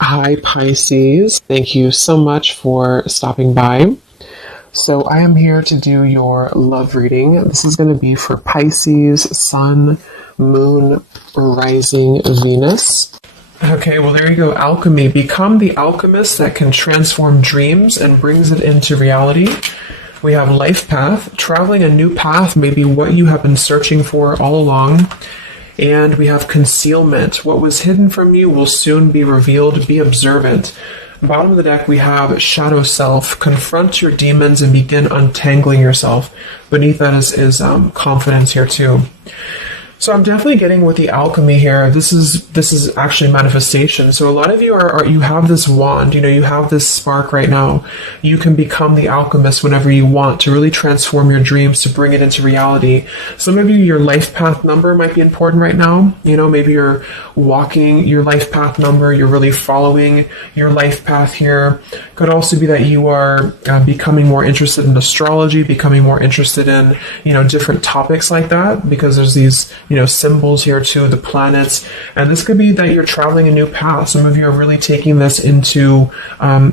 Hi, Pisces. Thank you so much for stopping by. So, I am here to do your love reading. This is going to be for Pisces, Sun, Moon, Rising, Venus. Okay, well, there you go. Alchemy. Become the alchemist that can transform dreams and brings it into reality. We have life path. Traveling a new path may be what you have been searching for all along. And we have concealment. What was hidden from you will soon be revealed. Be observant. Bottom of the deck, we have shadow self. Confront your demons and begin untangling yourself. Beneath that is confidence here too. So I'm definitely getting with the alchemy here. This is actually manifestation. So a lot of you you have this wand, you have this spark right now. You can become the alchemist whenever you want to really transform your dreams, to bring it into reality. Some of you, your life path number might be important right now. Maybe you're walking your life path number. You're really following your life path here. Could also be that you are becoming more interested in astrology, becoming more interested in, different topics like that, because there's these symbols here too, the planets. And this could be that you're traveling a new path. Some of you are really taking this into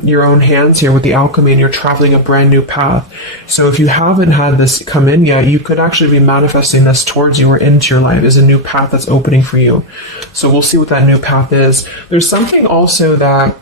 your own hands here with the alchemy, and you're traveling a brand new path. So if you haven't had this come in yet, you could actually be manifesting this towards you or into your life as a new path that's opening for you. So we'll see what that new path is. There's something also that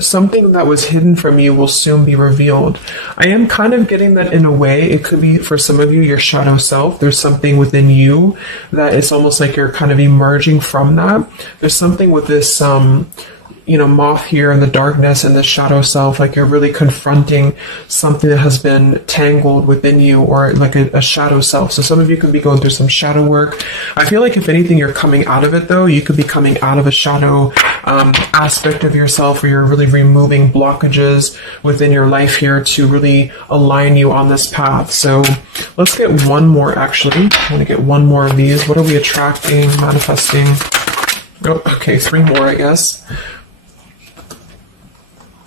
something that was hidden from you will soon be revealed. I am kind of getting that in a way. It could be for some of you, your shadow self. There's something within you that it's almost like you're kind of emerging from that. There's something with this moth here in the darkness and the shadow self, like you're really confronting something that has been tangled within you, or like a shadow self. So some of you could be going through some shadow work. I feel like if anything, you're coming out of it though. You could be coming out of a shadow aspect of yourself, where you're really removing blockages within your life here to really align you on this path. So let's get one more actually. I want to get one more of these. What are we attracting, manifesting? Oh, okay, 3 more, I guess.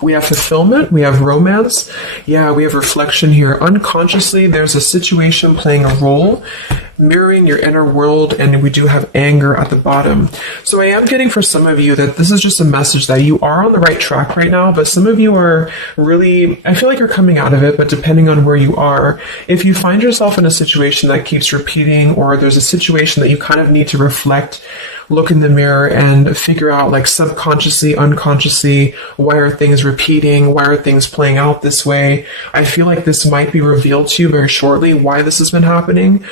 We have fulfillment, we have romance, we have reflection here. Unconsciously, there's a situation playing a role, mirroring your inner world, and we do have anger at the bottom. So I am getting for some of you that this is just a message that you are on the right track right now, but some of you are really, I feel like you're coming out of it, but depending on where you are, if you find yourself in a situation that keeps repeating, or there's a situation that you kind of need to reflect, look in the mirror and figure out, like, subconsciously, unconsciously, why are things repeating? Why are things playing out this way? I feel like this might be revealed to you very shortly, why this has been happening,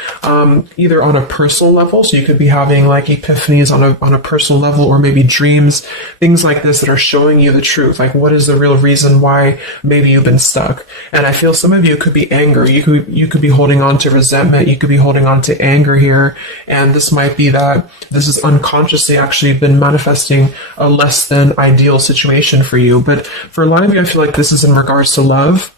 either on a personal level. So you could be having like epiphanies on a personal level, or maybe dreams, things like this that are showing you the truth. Like, what is the real reason why maybe you've been stuck? And I feel some of you could be anger. You could be holding on to resentment. You could be holding on to anger here. And this might be that this is unconsciously actually been manifesting a less than ideal situation for you. But for a lot of you, I feel like this is in regards to love.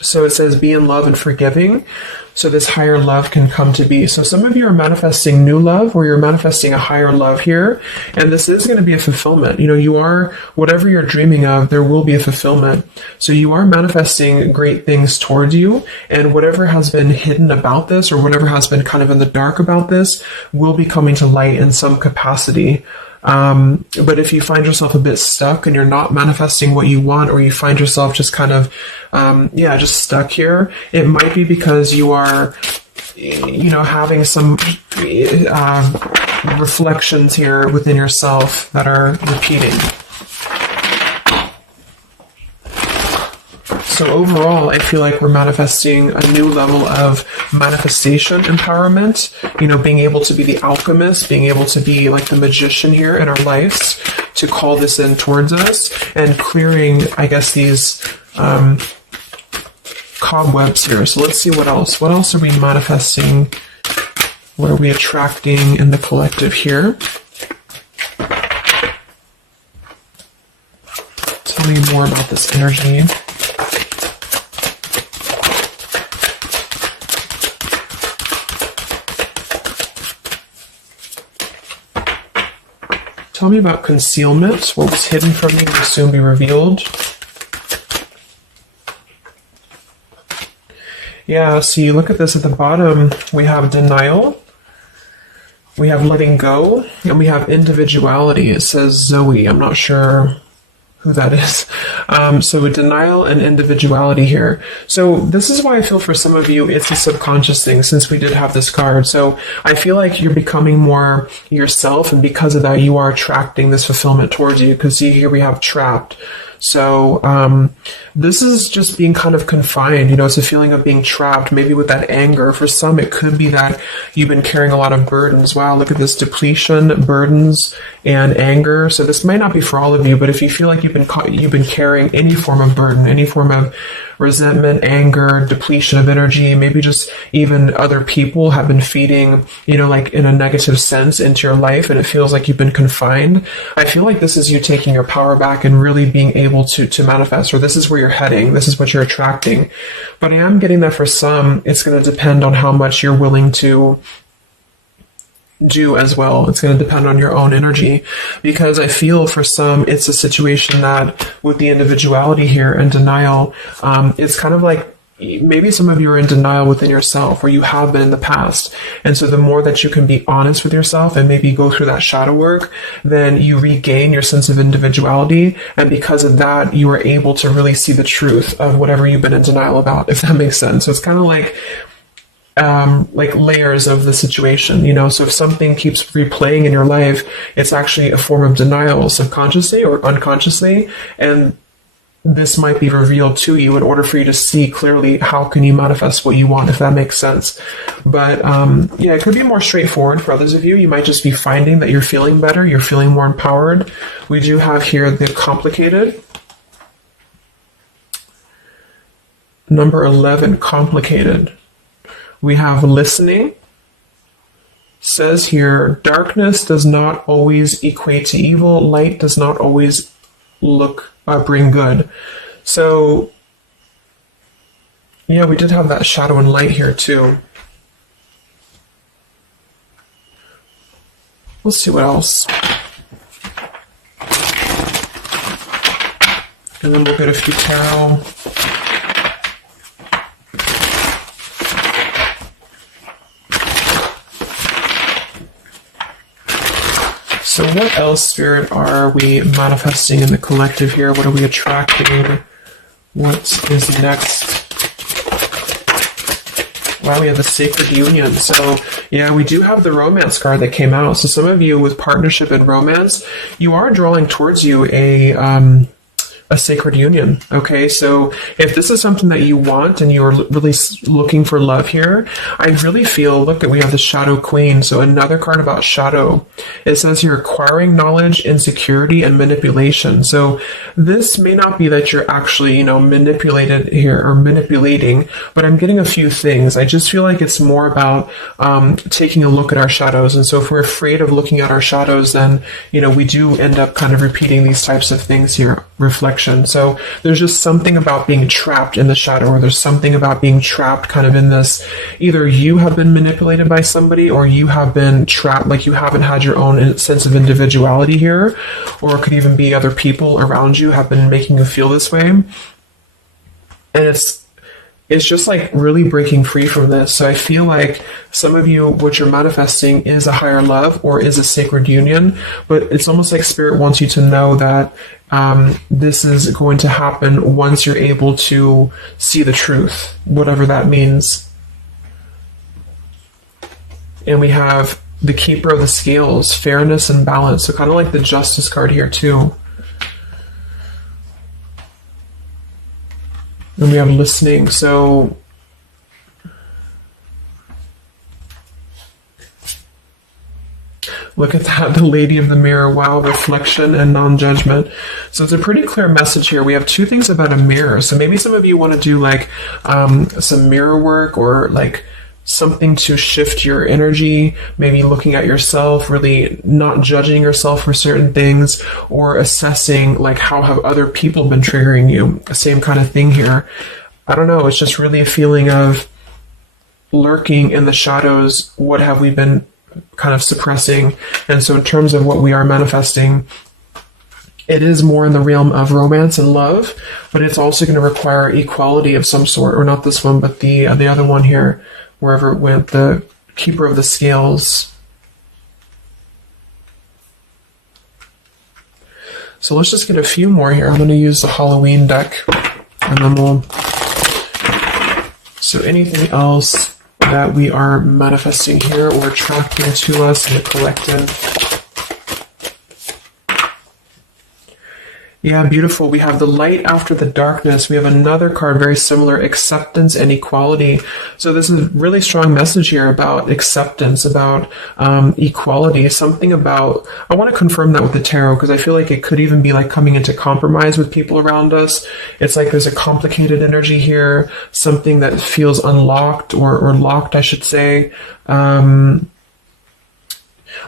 So it says, be in love and forgiving, so this higher love can come to be. So some of you are manifesting new love, or you're manifesting a higher love here. And this is going to be a fulfillment. You are, whatever you're dreaming of, there will be a fulfillment. So you are manifesting great things towards you. And whatever has been hidden about this, or whatever has been kind of in the dark about this, will be coming to light in some capacity. But if you find yourself a bit stuck and you're not manifesting what you want, or you find yourself just kind of, just stuck here, it might be because you are, having some reflections here within yourself that are repeating. So overall, I feel like we're manifesting a new level of manifestation empowerment, being able to be the alchemist, being able to be like the magician here in our lives, to call this in towards us, and clearing, I guess, these cobwebs here. So let's see what else. What else are we manifesting? What are we attracting in the collective here? Tell me more about this energy. Tell me about concealment. What was hidden from you will soon be revealed. Yeah, so you look at this at the bottom, we have denial. We have letting go, and we have individuality. It says Zoe. I'm not sure who that is. So denial and individuality here. So this is why I feel for some of you, it's a subconscious thing, since we did have this card. So I feel like you're becoming more yourself, and because of that, you are attracting this fulfillment towards you. Because see, here we have trapped. So this is just being kind of confined. It's a feeling of being trapped, maybe with that anger. For some, it could be that you've been carrying a lot of burdens. Wow, look at this: depletion, burdens, and anger. So this might not be for all of you, but if you feel like you've been carrying any form of burden, any form of resentment, anger, depletion of energy, maybe just even other people have been feeding, like in a negative sense into your life, and it feels like you've been confined. I feel like this is you taking your power back and really being able to manifest, or this is where you're heading, this is what you're attracting. But I am getting that for some, it's going to depend on how much you're willing to do as well. It's going to depend on your own energy, because I feel for some it's a situation that with the individuality here and denial, it's kind of like maybe some of you are in denial within yourself, or you have been in the past. And so the more that you can be honest with yourself and maybe go through that shadow work, then you regain your sense of individuality. And because of that, you are able to really see the truth of whatever you've been in denial about, if that makes sense. So it's kind of like layers of the situation, so if something keeps replaying in your life, it's actually a form of denial, subconsciously or unconsciously, and this might be revealed to you in order for you to see clearly how can you manifest what you want, if that makes sense. But it could be more straightforward for others of you. You might just be finding that you're feeling better, you're feeling more empowered. We do have here the complicated. Number 11, complicated. We have listening. Says here, darkness does not always equate to evil. Light does not always bring good. So, yeah, we did have that shadow and light here too. Let's see what else. And then we'll get a few tarot. So what else, Spirit, are we manifesting in the collective here? What are we attracting? What is next? Wow, we have the Sacred Union. So, yeah, we do have the romance card that came out. So some of you with partnership and romance, you are drawing towards you a sacred union. Okay, so if this is something that you want and you're really looking for love here, I really feel, look, that we have the Shadow Queen. So another card about shadow. It says you're acquiring knowledge, insecurity, and manipulation. So this may not be that you're actually, manipulated here or manipulating, but I'm getting a few things. I just feel like it's more about taking a look at our shadows. And so if we're afraid of looking at our shadows, then, we do end up kind of repeating these types of things here, reflection. So there's just something about being trapped in the shadow, or there's something about being trapped kind of in this, either you have been manipulated by somebody, or you have been trapped, like you haven't had your own sense of individuality here, or it could even be other people around you have been making you feel this way. And it's just like really breaking free from this. So I feel like some of you, what you're manifesting is a higher love or is a sacred union, but it's almost like Spirit wants you to know that this is going to happen once you're able to see the truth, whatever that means. And we have the Keeper of the Scales, fairness and balance. So kind of like the Justice card here too. And we have listening. So look at that, the Lady of the Mirror. Wow, reflection and non-judgment. So it's a pretty clear message here. We have two things about a mirror. So maybe some of you want to do like some mirror work, or like something to shift your energy, maybe looking at yourself, really not judging yourself for certain things, or assessing like how have other people been triggering you. Same kind of thing here. I don't know, it's just really a feeling of lurking in the shadows. What have we been kind of suppressing? And so in terms of what we are manifesting, it is more in the realm of romance and love, but it's also going to require equality of some sort, or not this one, but the other one here, wherever it went, the Keeper of the Scales. So let's just get a few more here. I'm going to use the Halloween deck, and then we'll... So anything else that we are manifesting here or attracting to us in the collective? Yeah, beautiful. We have the light after the darkness. We have another card very similar, acceptance and equality. So this is a really strong message here about acceptance, about equality, something about, I want to confirm that with the tarot because I feel like it could even be like coming into compromise with people around us. It's like there's a complicated energy here, something that feels unlocked or locked, I should say.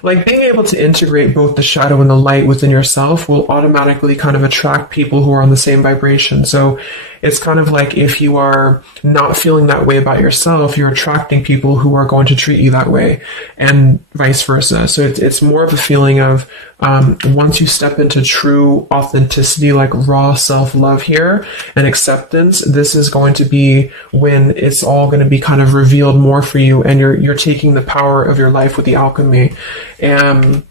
Like being able to integrate both the shadow and the light within yourself will automatically kind of attract people who are on the same vibration. So it's kind of like if you are not feeling that way about yourself, you're attracting people who are going to treat you that way, and vice versa. So it's more of a feeling of once you step into true authenticity, like raw self-love here and acceptance, this is going to be when it's all going to be kind of revealed more for you, and you're taking the power of your life with the alchemy. And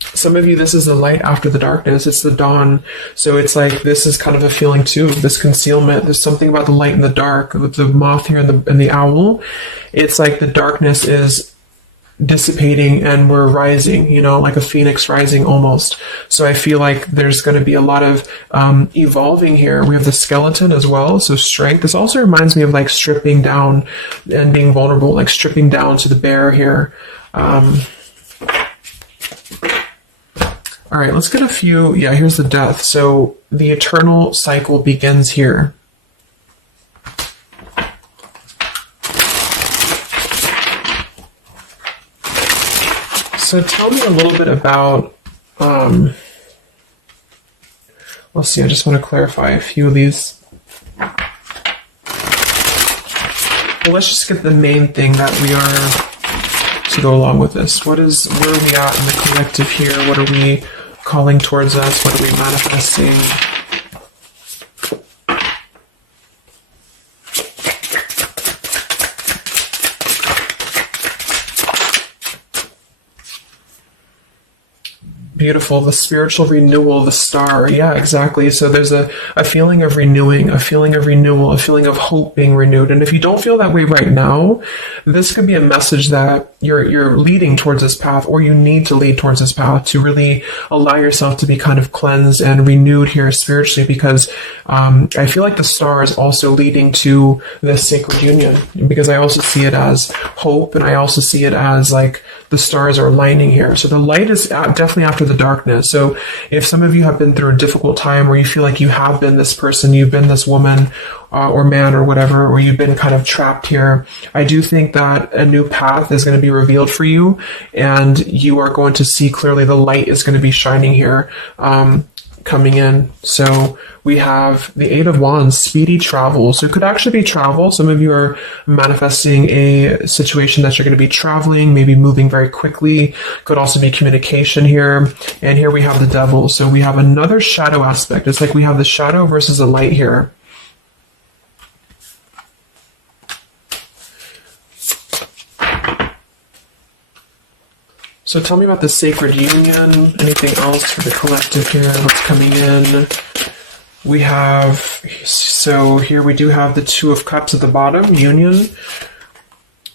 some of you, this is the light after the darkness. It's the dawn. So it's like, this is kind of a feeling too, this concealment. There's something about the light and the dark, with the moth here and the owl. It's like the darkness is dissipating and we're rising, you know, like a phoenix rising almost. So I feel like there's going to be a lot of evolving here. We have the skeleton as well. So strength. This also reminds me of like stripping down and being vulnerable, like stripping down to the bare here. All right, let's get a few. Yeah, here's the death. So the eternal cycle begins here. So tell me a little bit about, let's see, I just want to clarify a few of these. Well, let's just get the main thing that we are to go along with this. Where are we at in the collective here? What are we calling towards us? What are we manifesting? Beautiful. The spiritual renewal, the star. Yeah, exactly. So there's a feeling of renewing, a feeling of renewal, a feeling of hope being renewed. And if you don't feel that way right now, this could be a message that you're leading towards this path, or you need to lead towards this path to really allow yourself to be kind of cleansed and renewed here spiritually, because I feel like the star is also leading to this sacred union, because I also see it as hope, and I also see it as like the stars are aligning here. So the light is definitely after the darkness. So if some of you have been through a difficult time where you feel like you have been this person, you've been this woman or man or whatever, or you've been kind of trapped here, I do think that a new path is going to be revealed for you, and you are going to see clearly the light is going to be shining here, coming in. So we have the Eight of Wands, speedy travel. So it could actually be travel. Some of you are manifesting a situation that you're going to be traveling, maybe moving very quickly. Could also be communication here. And here we have the Devil. So we have another shadow aspect. It's like we have the shadow versus the light here. So tell me about the sacred union. Anything else for the collective here? What's coming in? We have, so here we do have the Two of Cups at the bottom, union.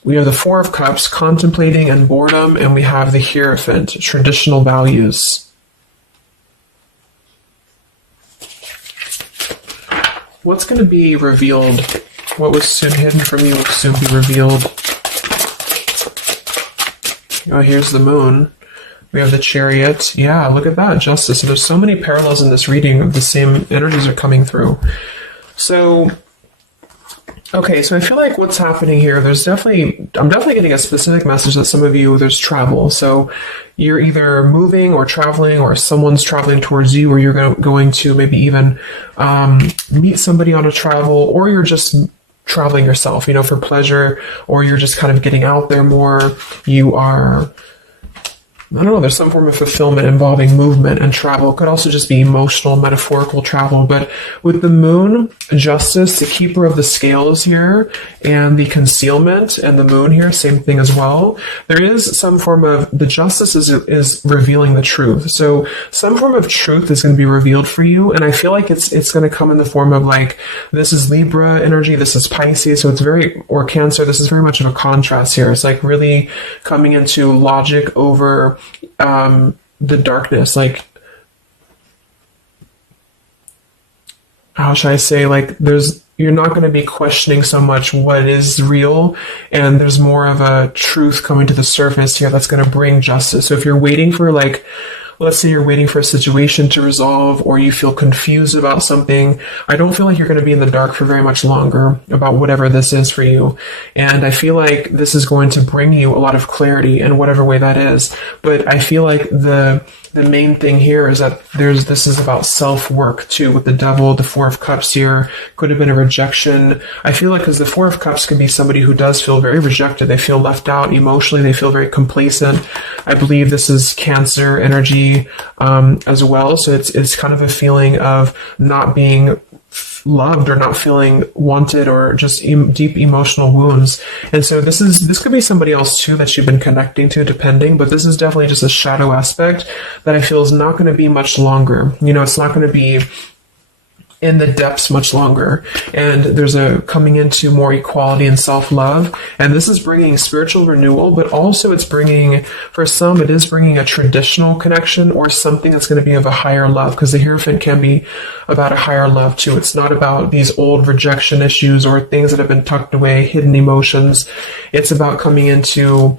We have the Four of Cups, contemplating and boredom, and we have the Hierophant, traditional values. What's going to be revealed? What was soon hidden from you will soon be revealed. Oh, here's the Moon. We have the Chariot. Yeah, look at that, Justice. So there's so many parallels in this reading of the same energies are coming through. So, okay, so I feel like what's happening here, I'm definitely getting a specific message that some of you, there's travel. So you're either moving or traveling, or someone's traveling towards you, or you're going to maybe even meet somebody on a travel, or you're just traveling yourself, you know, for pleasure, or you're just kind of getting out there more. You are I don't know, there's some form of fulfillment involving movement and travel. It could also just be emotional, metaphorical travel. But with the moon, justice, the keeper of the scales here, and the concealment, and the moon here, same thing as well. There is some form of, the justice is revealing the truth. So some form of truth is going to be revealed for you. And I feel like it's going to come in the form of like, this is Libra energy, this is Pisces. So it's very, or Cancer, this is very much of a contrast here. It's like really coming into logic over the darkness. Like, how should I say, like you're not going to be questioning so much what is real, and there's more of a truth coming to the surface here that's going to bring justice. So if you're waiting for, like, let's say you're waiting for a situation to resolve, or you feel confused about something, I don't feel like you're going to be in the dark for very much longer about whatever this is for you. And I feel like this is going to bring you a lot of clarity in whatever way that is. But I feel like the main thing here is that this is about self-work too, with the Devil, the Four of Cups here. Could have been a rejection. I feel like, because the Four of Cups can be somebody who does feel very rejected. They feel left out emotionally. They feel very complacent. I believe this is Cancer energy as well. So it's kind of a feeling of not being loved, or not feeling wanted, or just deep emotional wounds. And so this could be somebody else too that you've been connecting to, depending, but this is definitely just a shadow aspect that I feel is not going to be much longer. It's not going to be in the depths much longer. And there's a coming into more equality and self-love. And this is bringing spiritual renewal, but also it's bringing, for some, it is bringing a traditional connection, or something that's going to be of a higher love, because the Hierophant can be about a higher love too. It's not about these old rejection issues or things that have been tucked away, hidden emotions. It's about coming into,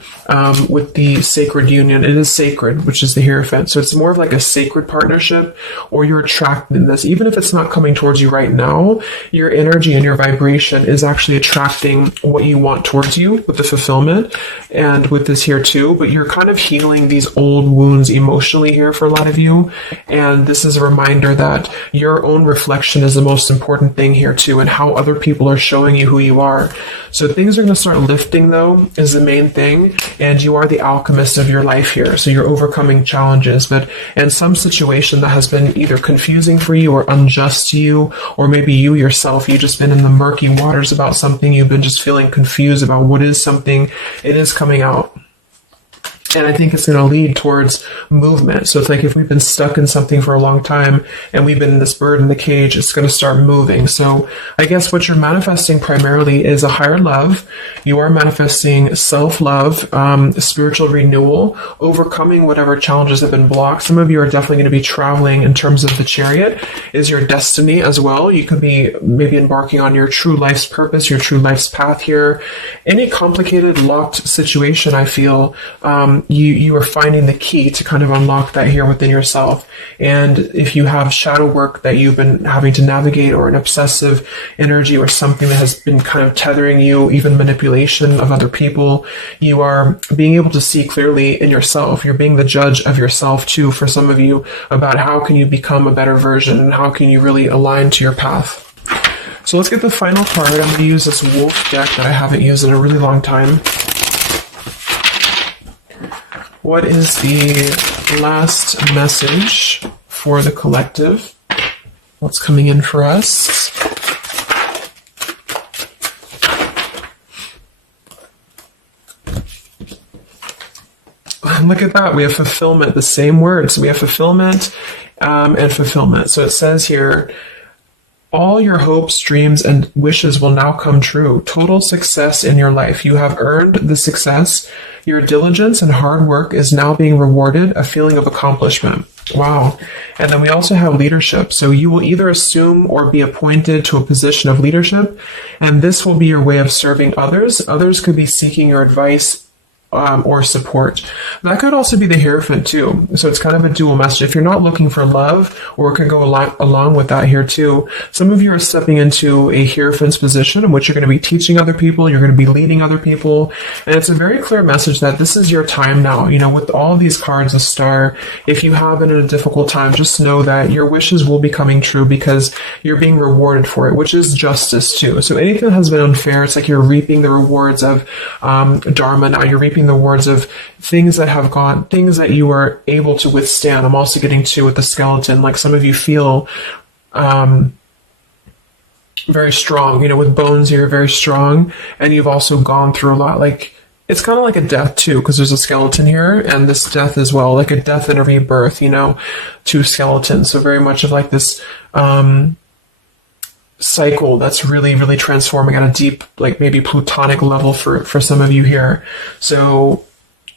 with the sacred union. It is sacred, which is the Hierophant. So it's more of like a sacred partnership, or you're attracting this, even if it's not coming towards you right now, your energy and your vibration is actually attracting what you want towards you with the fulfillment, and with this here too. But you're kind of healing these old wounds emotionally here for a lot of you. And this is a reminder that your own reflection is the most important thing here too, and how other people are showing you who you are. So things are going to start lifting, though, is the main thing. And you are the alchemist of your life here. So you're overcoming challenges, but in some situation that has been either confusing for you or unjust to you, or maybe you yourself, you've just been in the murky waters about something. You've been just feeling confused about what is something. It is coming out. And I think it's going to lead towards movement. So it's like, if we've been stuck in something for a long time and we've been in this bird in the cage, it's going to start moving. So I guess what you're manifesting primarily is a higher love. You are manifesting self-love, spiritual renewal, overcoming whatever challenges have been blocked. Some of you are definitely going to be traveling in terms of the Chariot is your destiny as well. You could be maybe embarking on your true life's purpose, your true life's path here. Any complicated, locked situation, I feel, you are finding the key to kind of unlock that here within yourself. And if you have shadow work that you've been having to navigate, or an obsessive energy, or something that has been kind of tethering you, even manipulation of other people, you are being able to see clearly in yourself. You're being the judge of yourself too, for some of you, about how can you become a better version, and how can you really align to your path. So let's get the final card. I'm going to use this Wolf deck that I haven't used in a really long time. What is the last message for the collective? What's coming in for us? Look at that. We have fulfillment, the same words. We have fulfillment and fulfillment. So it says here, all your hopes, dreams, and wishes will now come true. Total success in your life. You have earned the success. Your diligence and hard work is now being rewarded, a feeling of accomplishment. Wow. And then we also have leadership. So you will either assume or be appointed to a position of leadership, and this will be your way of serving others. Others could be seeking your advice or support. That could also be the Hierophant too. So it's kind of a dual message. If you're not looking for love, or it could go along with that here too. Some of you are stepping into a Hierophant's position in which you're going to be teaching other people, you're going to be leading other people. And it's a very clear message that this is your time now. With all of these cards, a star, if you have been in a difficult time, just know that your wishes will be coming true, because you're being rewarded for it, which is justice too. So anything that has been unfair, it's like you're reaping the rewards of Dharma now. You're reaping reaping the rewards of things that you were able to withstand. I'm also getting to with the skeleton, like some of you feel very strong, with bones, you're very strong, and you've also gone through a lot. Like, it's kind of like a death too, because there's a skeleton here, and this death as well, like a death and a rebirth, two skeletons. So very much of like this cycle that's really, really transforming at a deep, like maybe plutonic level for some of you here. So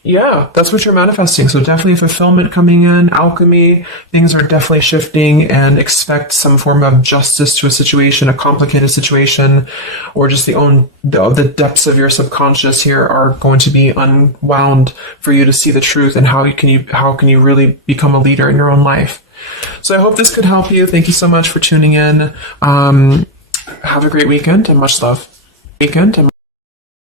yeah, that's what you're manifesting. So definitely fulfillment coming in, alchemy, things are definitely shifting, and expect some form of justice to a situation, a complicated situation, or just the depths of your subconscious here are going to be unwound for you to see the truth, and how can you really become a leader in your own life. So I hope this could help you. Thank you so much for tuning in. Have a great weekend and much love.